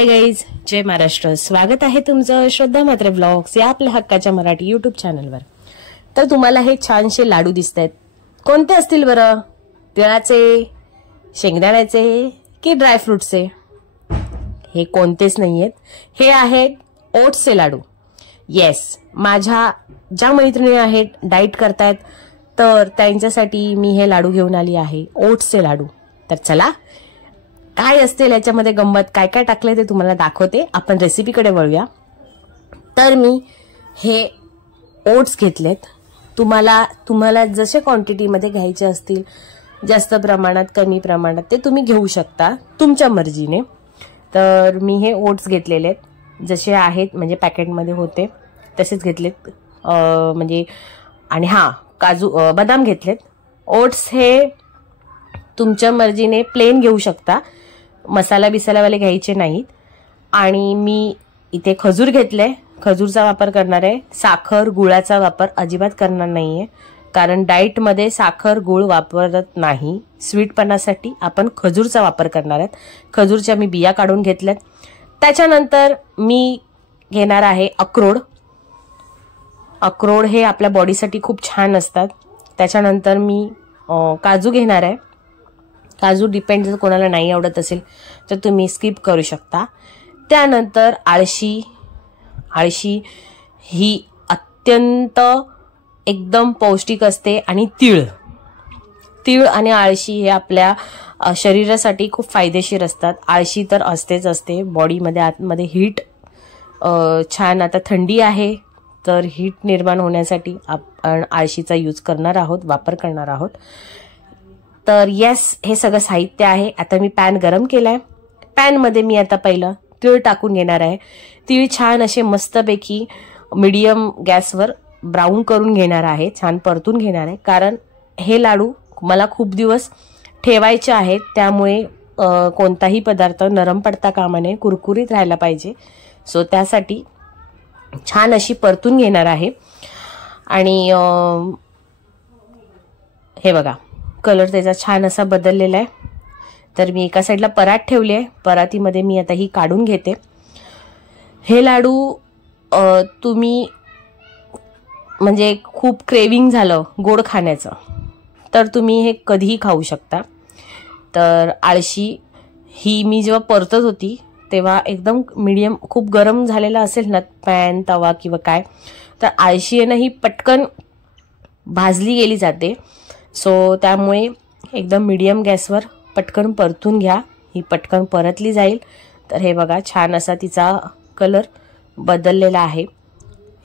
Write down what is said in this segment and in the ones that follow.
Hi guys, जय महाराष्ट्र. स्वागत आहे तुमचं श्रद्धा म्हात्रे व्लॉग्स या आपल्या हक्काच्या मराठी यूट्यूब चॅनलवर. तर तुम्हाला हे छानसे लाडू दिसत आहेत. कोणते असतील बरं? तिळाचे, शेंगदाण्याचे की ड्रायफ्रुटचे? हे कोणतेच नाहीयेत, हे आहेत ओट्सचे लाडू. येस, माझ्या ज्या मैत्रिणी आहेत डाएट करतायत तर त्यांच्यासाठी मी हे लाडू घेऊन आली आहे, ओट्सचे लाडू. तर चला, काय असते याच्यामध्ये गंमत, काय काय टाकले ते तुम्हाला दाखवते. आपण रेसिपीकडे वळूया. तर मी हे ओट्स घेतलेत. तुम्हाला जसे क्वांटिटीमध्ये घ्यायचे असतील, जास्त प्रमाणात कमी प्रमाणात, ते तुम्ही घेऊ शकता तुमच्या मर्जीने. तर मी हे ओट्स घेतलेले आहेत, जसे आहेत म्हणजे पॅकेटमध्ये होते तसेच घेतलेत. म्हणजे आणि काजू बदाम घेतलेत. ओट्स हे तुमच्या मर्जीने प्लेन घेऊ शकता, मसाला बिसालावाले घ्यायचे नाहीत. आणि मी इथे खजूर घेतले, खजूरचा वापर करणार आहे. साखर गुळाचा वापर अजिबात करणार नाहीये, कारण डाएटमध्ये साखर गुळ वापरत नाही. स्वीटपणासाठी आपण खजूरचा वापर करणार आहेत. खजूरच्या मी बिया काढून घेतल्यात. त्याच्यानंतर मी घेणार आहे अक्रोड. अक्रोड हे आपल्या बॉडीसाठी खूप छान असतात. त्याच्यानंतर मी काजू घेणार आहे. काजू डिपेंड, जर कोणाला नाही आवडत असेल तर तुम्ही स्किप करू शकता. त्यानंतर आळशी ही अत्यंत एकदम पौष्टिक असते. आणि तीळ आणि आळशी हे आपल्या शरीरासाठी खूप फायदेशीर असतात. आळशी तर असते बॉडीमध्ये, आतमध्ये हीट छान. आता थंडी आहे तर हीट निर्माण होण्यासाठी आपण आळशीचा यूज करणार आहोत, वापर करणार आहोत. तर येस, हे सगळं साहित्य आहे. आता मी पॅन गरम केलाय. पॅनमध्ये मी आता पहिलं तीळ टाकून घेणार आहे. तीळ छान असे मस्तपैकी मीडियम गॅसवर ब्राऊन करून घेणार आहे, छान परतून घेणार आहे. कारण हे लाडू मला खूप दिवस ठेवायचे आहेत, त्यामुळे कोणताही पदार्थ नरम पडता कामा नये, कुरकुरीत राहायला पाहिजे. सो त्यासाठी छान अशी परतून घेणार आहे. आणि हे बघा, कलर त्याचा छान असा बदललेला आहे. तर मी एका साईडला परात ठेवली आहे. परातीमध्ये मी आता ही काढून घेते. हे लाडू तुम्ही म्हणजे खूप क्रेविंग झालं गोड खाण्याचं तर तुम्ही हे कधीही खाऊ शकता. तर आळशी ही मी जेव्हा परतत होती तेव्हा एकदम मीडियम, खूप गरम झालेला असेल ना पॅन, तवा किंवा काय, तर आळशी आहे ना ही पटकन भाजली गेली जाते. सो त्यामुळे एकदम मीडियम गॅसवर पटकन परतून घ्या. ही पटकन परतली जाईल. तर हे बघा, छान असा तिचा कलर बदललेला आहे.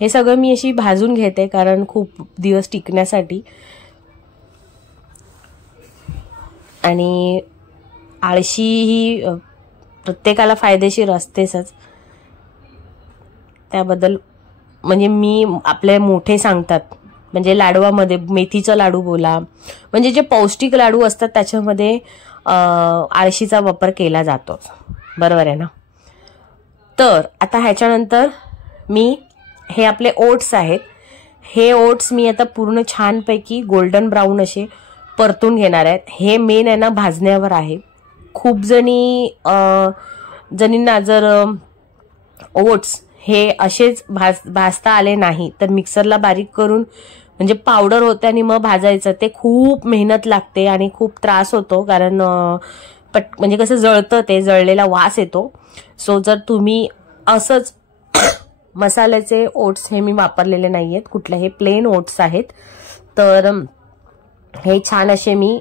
हे सगळं मी अशी भाजून घेते कारण खूप दिवस टिकण्यासाठी. आणि आळशी ही प्रत्येकाला फायदेशीर असतेच. त्याबद्दल म्हणजे मी आपले मोठे सांगतात, म्हणजे लाडवामध्ये मेथीचा लाडू बोला, म्हणजे जे पौष्टिक लाडू असतात त्याच्यामध्ये आळशीचा वापर केला जातो, बरोबर आहे ना. तर आता ह्याच्यानंतर मी हे आपले ओट्स आहेत, हे ओट्स मी आता पूर्ण छानपैकी गोल्डन ब्राऊन असे परतून घेणार आहेत. हे मेन आहे ना भाजण्यावर आहे. खूप जणींना जर ओट्स हे असेच भाजता आले नाही तर मिक्सरला बारीक करून म्हणजे पावडर होते आणि मग भाजायचं, ते खूप मेहनत लागते आणि खूप त्रास होतो. कारण म्हणजे कसं जळतं, ते जळलेला वास येतो. सो जर तुम्ही असंच मसाल्याचे ओट्स हे मी वापरलेले नाही आहेत, कुठले हे प्लेन ओट्स आहेत. तर हे छान असे मी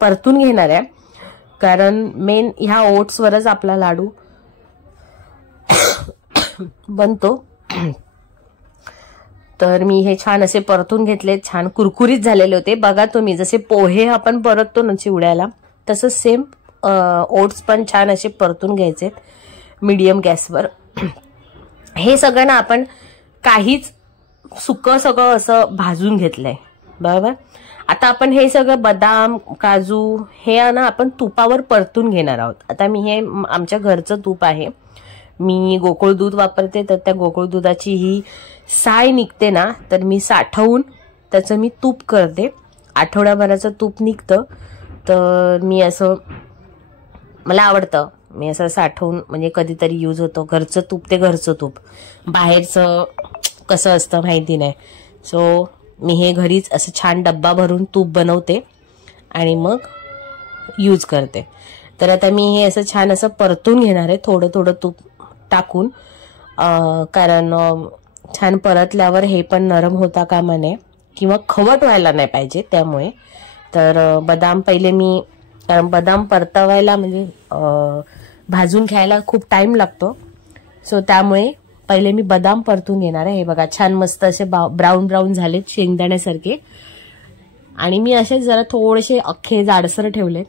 परतून घेणार आहे, कारण मेन ह्या ओट्सवरच आपला लाडू बनतो. तर मी हे छान असे परतून घेतले, छान कुरकुरीत झालेले होते. बघा तुम्ही, जसे पोहे आपण परततो ना चिवड्याला, तसंच सेम ओट्स पण छान असे परतून घ्यायचे मीडियम गॅसवर. हे सगळं ना आपण काहीच सुकं सगळं असं भाजून घेतलंय, बरोबर. आता आपण हे सगळं बदाम, काजू हे ना आपण तुपावर परतून घेणार आहोत. आता मी हे आमच्या घरचं तूप आहे, मी गोकुळ दूध वापरते. तर त्या गोकुळ दुधाची ही साय निघते ना, तर मी साठवून त्याचं मी तूप करते. आठवड्याभराचं तूप निघतं. तर मी असं, मला आवडतं मी असं साठवून म्हणजे कधीतरी यूज होतो. घरचं तूप ते घरचं तूप, बाहेरचं कसं असतं माहिती नाही. सो मी हे घरीच असं छान डब्बा भरून तूप बनवते आणि मग यूज करते. तर आता मी हे असं छान असं परतून घेणार आहे थोडं थोडं तूप टाकून, कारण छान परतल्यावर हे पण नरम होता कामा नये किंवा खवट व्हायला नाही पाहिजे. त्यामुळे तर बदाम पहिले मी, कारण बदाम परतवायला म्हणजे भाजून घ्यायला खूप टाइम लागतो. सो त्यामुळे पहिले मी बदाम परतून घेणार आहे. हे बघा छान मस्त असे ब्राऊन ब्राऊन झालेत शेंगदाण्यासारखे. आणि मी असेच जरा थोडेसे अख्खे जाडसर ठेवलेत,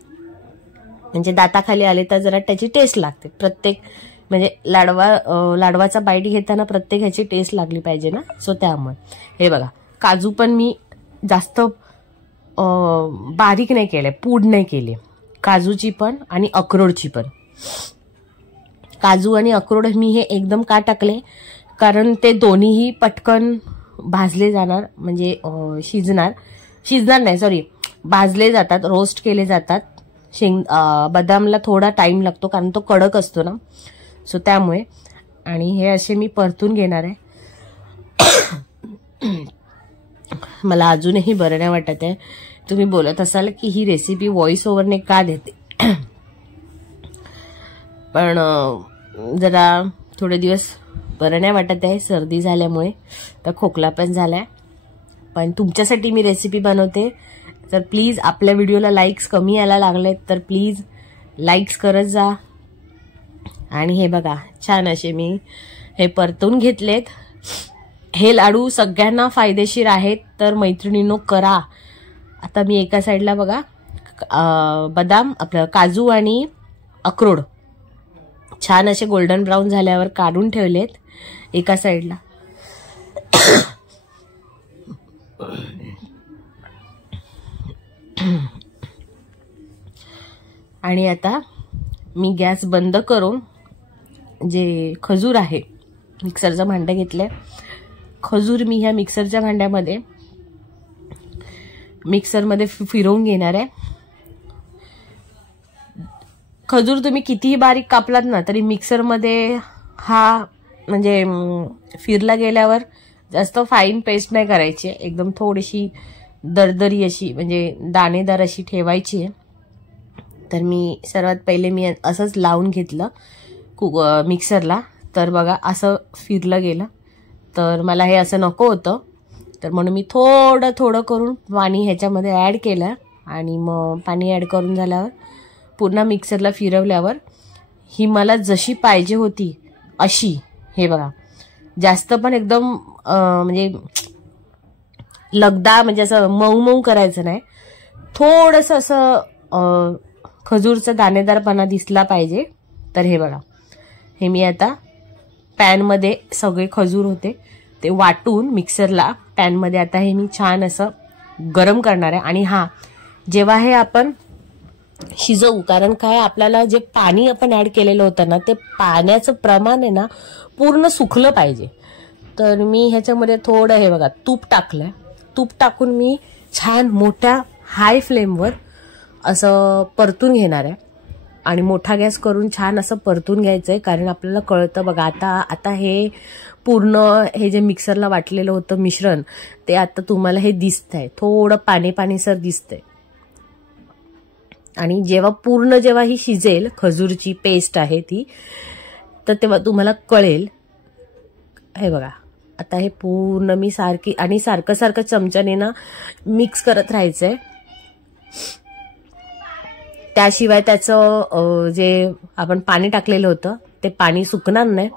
म्हणजे दाताखाली आले तर जरा त्याची टेस्ट लागते. प्रत्येक म्हणजे लाडवाचा बाईट घेताना प्रत्येक ह्याची टेस्ट लागली पाहिजे ना. सो त्यामुळे हे बघा काजू पण मी जास्त बारीक नाही केले, पूड नाही केली काजूची पण आणि अक्रोडची पण. काजू आणि अक्रोड मी हे एकदम का टाकले, कारण ते दोन्हीही पटकन भाजले जाणार, म्हणजे शिजणार नाही सॉरी, भाजले जातात, रोस्ट केले जातात. बदामला थोडा टाइम लागतो कारण तो कडक असतो ना. सो त्यामुळे, आणि हे असे मी परतून घेणार आहे. मला अजूनही बरं नाही वाटत आहे. तुम्ही बोलत असाल की ही रेसिपी व्हॉइस ओव्हरने का देते, पण जरा थोडे दिवस बरं नाही वाटत आहे सर्दी झाल्यामुळे, तर खोकला पण झालाय. पण तुमच्यासाठी मी रेसिपी बनवते, तर प्लीज आपल्या व्हिडिओला लाईक्स कमी यायला लागलेत तर प्लीज लाईक्स करत जा. आणि हे बघा छान असे मी हे परतून घेतलेत. हे लाडू सगळ्यांना फायदेशीर आहेत, तर मैत्रिणींनो करा. आता मी एका साईडला बघा बदाम, आपलं काजू आणि अक्रोड छान असे गोल्डन ब्राऊन झाल्यावर काढून ठेवलेत एका साईडला. आणि आता मी गॅस बंद करून जे खजूर आहे, मिक्सरचं भांडं घेतलंय, खजूर मी ह्या मिक्सरच्या भांड्यामध्ये मिक्सरमध्ये फिरवून घेणार आहे. खजूर तुम्ही कितीही बारीक कापलात ना तरी मिक्सरमध्ये हा म्हणजे फिरला गेल्यावर जास्त फाईन पेस्ट नाही करायची, एकदम थोडीशी दरदरी अशी म्हणजे दाणेदार अशी ठेवायची आहे. तर मी सर्वात पहिले मी असंच लावून घेतलं मिक्सरला. तर बघा असं फिरलं गेलं, तर मला हे असं नको होतं, तर म्हणून मी थोडं थोडं करून पाणी ह्याच्यामध्ये ॲड केलं. आणि मग पाणी ॲड करून झाल्यावर पुन्हा मिक्सरला फिरवल्यावर ही मला जशी पाहिजे होती अशी, हे बघा जास्त पण एकदम म्हणजे लगदा म्हणजे असं मऊ मऊ करायचं नाही, थोडंसं असं खजूरचा दाणेदारपणा दिसला पाहिजे. तर हे बघा हे मी आता पॅनमध्ये सगळे खजूर होते ते वाटून मिक्सरला पॅनमध्ये आता हे मी छान असं गरम करणार आहे. आणि हां, जेव्हा हे आपण शिजवू, कारण काय आपल्याला जे पाणी आपण ॲड केलेलं होतं ना ते पाण्याचं प्रमाण आहे ना पूर्ण सुकलं पाहिजे. तर मी ह्याच्यामध्ये थोडं हे बघा तूप टाकलंय. तूप टाकून मी छान मोठ्या हाय फ्लेमवर असं परतून घेणार आहे. आणि मोठा गॅस करून छान असं परतून घ्यायचंय, कारण आपल्याला कळतं बघा आता हे पूर्ण हे जे मिक्सरला वाटलेलं होतं मिश्रण ते आता तुम्हाला हे दिसतंय, थोडं पाणीसर दिसतंय. आणि जेव्हा ही शिजेल खजूरची पेस्ट आहे ती, तर तेव्हा तुम्हाला कळेल. हे बघा आता हे पूर्ण मी सारखं चमच्याने ना मिक्स करत राहायचंय. त्याशिवाय त्याचं जे आपण पाणी टाकलेलं होतं ते पाणी सुकणार नाही.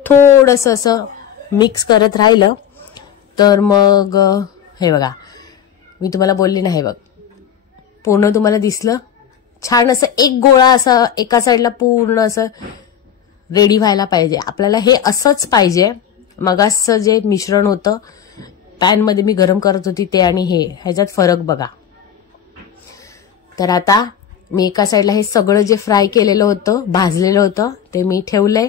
थोडंसं असं मिक्स करत राहिलं तर मग हे बघा मी तुम्हाला बोलली नाही बघ, पूर्ण तुम्हाला दिसलं छान असं एक गोळा असा एका साईडला पूर्ण असं रेडी व्हायला पाहिजे. आपल्याला हे असंच पाहिजे. मगाचं जे मिश्रण होतं पॅनमध्ये मी गरम करत होती ते आणि ह्याच्यात फरक बघा. तर आता मी एका साईडला हे सगळं जे फ्राय केलेलं होतं भाजलेलं होतं ते मी ठेवलंय.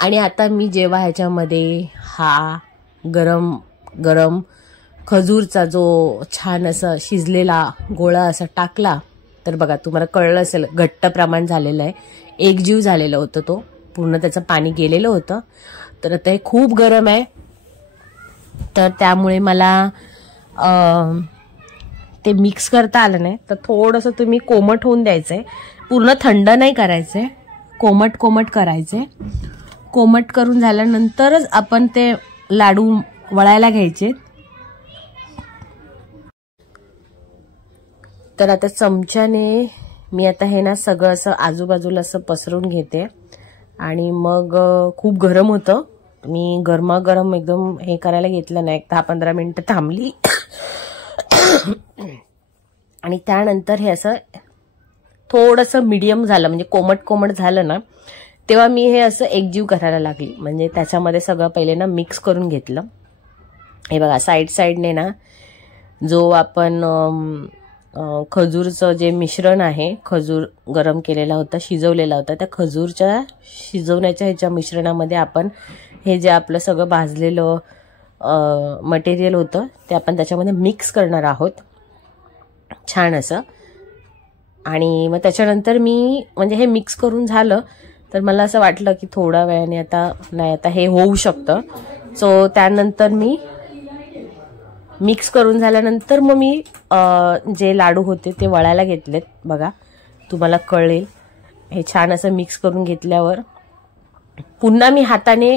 आणि आता मी जेव्हा ह्याच्यामध्ये हा गरम खजूरचा जो छान असा शिजलेला गोळा असा टाकला तर बघा तुम्हाला कळलं असेल घट्ट प्रमाण झालेलं आहे, एकजीव झालेलं होतं, तो पूर्ण त्याचं पाणी गेलेलं होतं. तर आता हे खूप गरम आहे, तर त्यामुळे मला ते मिक्स करता आलं नाही. तर थोडंसं तुम्ही कोमट होऊन द्यायचंय, पूर्ण थंड नाही करायचंय, कोमट कोमट करायचे. कोमट करून झाल्यानंतरच आपण ते लाडू वळायला घ्यायचे. तर आता चमच्याने मी आता हे ना सगळं असं आजूबाजूला असं पसरून घेते आणि मग खूप गरम होतं. मी गरमागरम एकदम हे करायला घेतलं नाही, 10-15 मिनिटं थांबली आणि त्यानंतर हे असं थोडंसं मीडियम झालं, म्हणजे कोमट कोमट झालं ना, तेव्हा मी हे असं एकजीव करायला लागली. म्हणजे त्याच्यामध्ये सगळं पहिले ना मिक्स करून घेतलं. हे बघा साईडने ना जो आपण खजूरचं जे मिश्रण आहे, खजूर गरम केलेला होता, शिजवलेला होता, त्या खजूरच्या शिजवण्याच्या ह्याच्या मिश्रणामध्ये आपण हे जे आपलं सगळं भाजलेलं मटेरियल होतं ते आपण त्याच्यामध्ये मिक्स करणार आहोत छान असं. आणि मग त्याच्यानंतर मी म्हणजे हे मिक्स करून झालं तर मला असं वाटलं की थोड्या वेळाने आता हे होऊ शकतं. सो त्यानंतर मी मिक्स करून झाल्यानंतर मग मी जे लाडू होते ते वळायला घेतलेत. बघा तुम्हाला कळेल, हे छान असं मिक्स करून घेतल्यावर पुन्हा मी हाताने,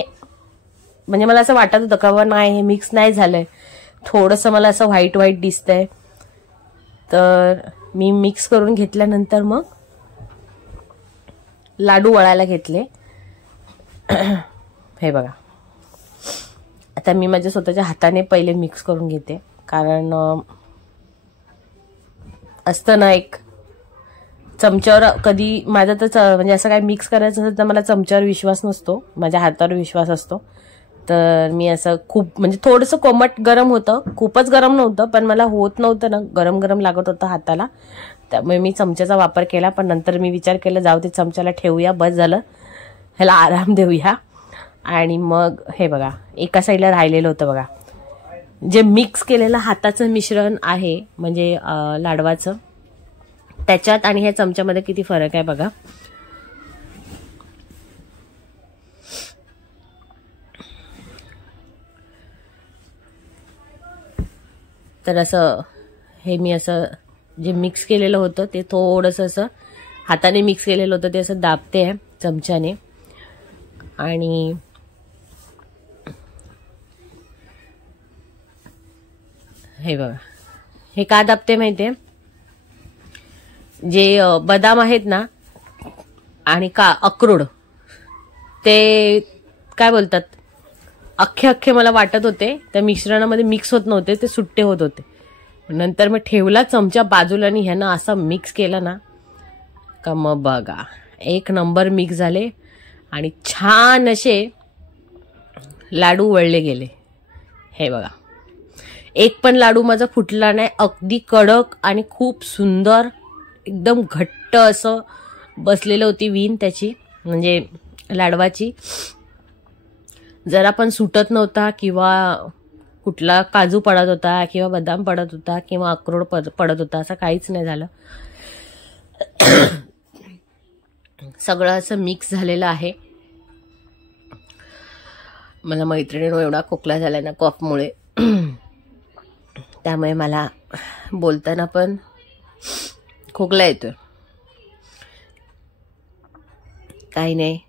म्हणजे मला असं वाटत होतं का नाही हे मिक्स नाही झालंय, थोडंसं मला असं व्हाईट व्हाईट दिसतंय. तर मी मिक्स करून घेतल्यानंतर मग लाडू वळायला घेतले. हे बघा आता मी माझ्या स्वतःच्या हाताने पहिले मिक्स करून घेते, कारण असतं ना एक चमच्यावर, कधी माझं तर म्हणजे असं काय मिक्स करायचं असेल तर मला चमच्यावर विश्वास नसतो, माझ्या हातावर विश्वास असतो. तर मी असं खूप म्हणजे थोडंसं कोमट गरम होतं, खूपच गरम नव्हतं, पण मला होत नव्हतं ना, गरम गरम लागत होतं हाताला, त्यामुळे मी चमच्याचा वापर केला. पण नंतर मी विचार केला जाऊ ते चमच्याला ठेवूया, बस झालं, ह्याला आराम देऊया. आणि मग हे बघा एका साईडला राहिलेलं होतं बघा, जे मिक्स केलेलं हाताचं मिश्रण आहे म्हणजे लाडवाचं, त्याच्यात आणि ह्या चमच्यामध्ये किती फरक आहे बघा. तर असं हे मी असं जे मिक्स केलेलं होतं ते थोडंसं असं हाताने मिक्स केलेलं होतं ते असं दाबते आहे चमच्याने. आणि हे बघा हे का दाबते माहितीये, जे बदाम आहेत ना आणि अक्रोड, ते काय बोलतात, अख्खे मला वाटत होते, त्या मिश्रणामध्ये मिक्स होत नव्हते, ते सुट्टे होत होते. नंतर मग ठेवला चमचा बाजूला आणि ह्यानं असं मिक्स केलं ना का मग बघा एक नंबर मिक्स झाले आणि छान असे लाडू वळले गेले. हे बघा एक पण लाडू माझा फुटला नाही, अगदी कडक आणि खूप सुंदर एकदम घट्ट असं बसलेलं होती वीण त्याची, म्हणजे लाडवाची. जरा पण सुटत नव्हता किंवा कुठला काजू पडत होता किंवा बदाम पडत होता किंवा अक्रोड पडत होता, असं काहीच नाही झालं. सगळं असं मिक्स झालेलं आहे. मला मैत्रिणीनं एवढा खोकला झाला ना कफमुळे, त्यामुळे मला बोलताना पण खोकला येतोय. काही नाही,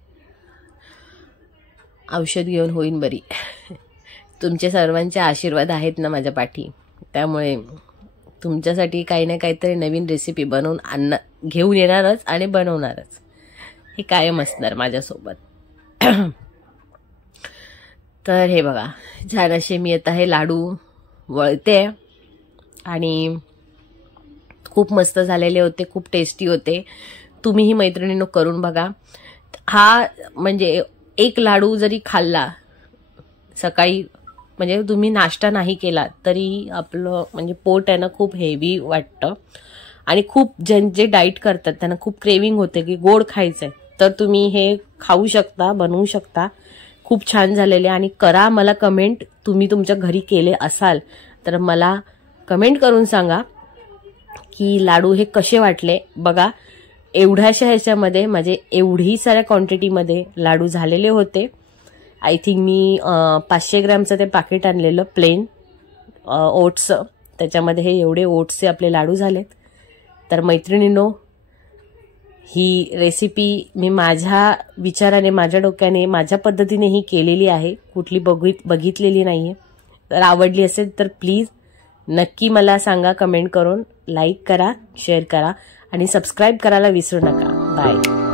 औषध घेऊन होईन बरी. तुमचे सर्वांचे आशीर्वाद आहेत ना माझ्या पाठी, त्यामुळे तुमच्यासाठी काही ना काहीतरी नवीन रेसिपी बनवून घेऊन येणारच आणि बनवणारच, हे कायम असणार माझ्यासोबत. तर हे बघा छान असे मी आता हे लाडू वळते आणि खूप मस्त झालेले होते, खूप टेस्टी होते. तुम्हीही मैत्रिणींनो करून बघा. हा म्हणजे एक लाडू जरी खाल्ला सकाळी, म्हणजे तुम्ही नाश्ता नाही केला तरी आपलं म्हणजे पोट आहे ना खूप हेवी वाटतं. आणि खूप जे डाईट करतात त्यांना खूप क्रेविंग होते की गोड खायचंय, तर तुम्ही हे खाऊ शकता, बनवू शकता. खूप छान झालेले. आणि करा मला कमेंट, तुम्ही तुमच्या घरी केले असाल तर मला कमेंट करून सांगा. की लाडू हे कसे वाटले बघा. एवढ्याशा ह्याच्यामध्ये म्हणजे एवढी साऱ्या क्वांटिटीमध्ये लाडू झालेले होते. आय थिंक मी 500 ग्रॅमचं ते पाकिट आणलेलं प्लेन ओट्सचं. त्याच्यामध्ये हे एवढे ओट्सचे आपले लाडू झालेत. तर मैत्रिणींनो, ही रेसिपी मी माझ्या विचाराने, माझ्या डोक्याने, माझ्या पद्धतीने ही केलेली आहे. कुठली बघितलेली नाहीये. तर आवडली असेल तर प्लीज नक्की मला सांगा कमेंट करून. लाईक करा, शेअर करा आणि सबस्क्राईब करायला विसरू नका. बाय.